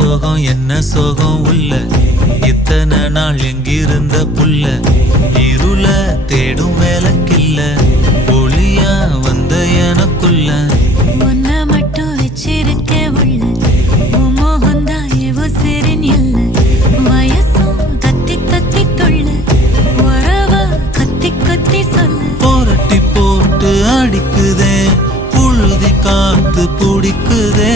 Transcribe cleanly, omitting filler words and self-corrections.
என்ன சோகம் உள்ள இத்தனை நாள் எங்கிருந்த புல்ல இருள தேடும் வேலைக்கில்ல ஒளியா வந்த எனக்குள்ள ஒன்ன மட்டும் வச்சிருக்க உள்ள மோகந்தான் எவோ சிறின் இல்ல வயசும் கத்தி கத்தி தொள்ள உறவா கத்தி கத்தி சொல்ல போரட்டி போட்டு அடிக்குதே புழுதி காத்து பிடிக்குதே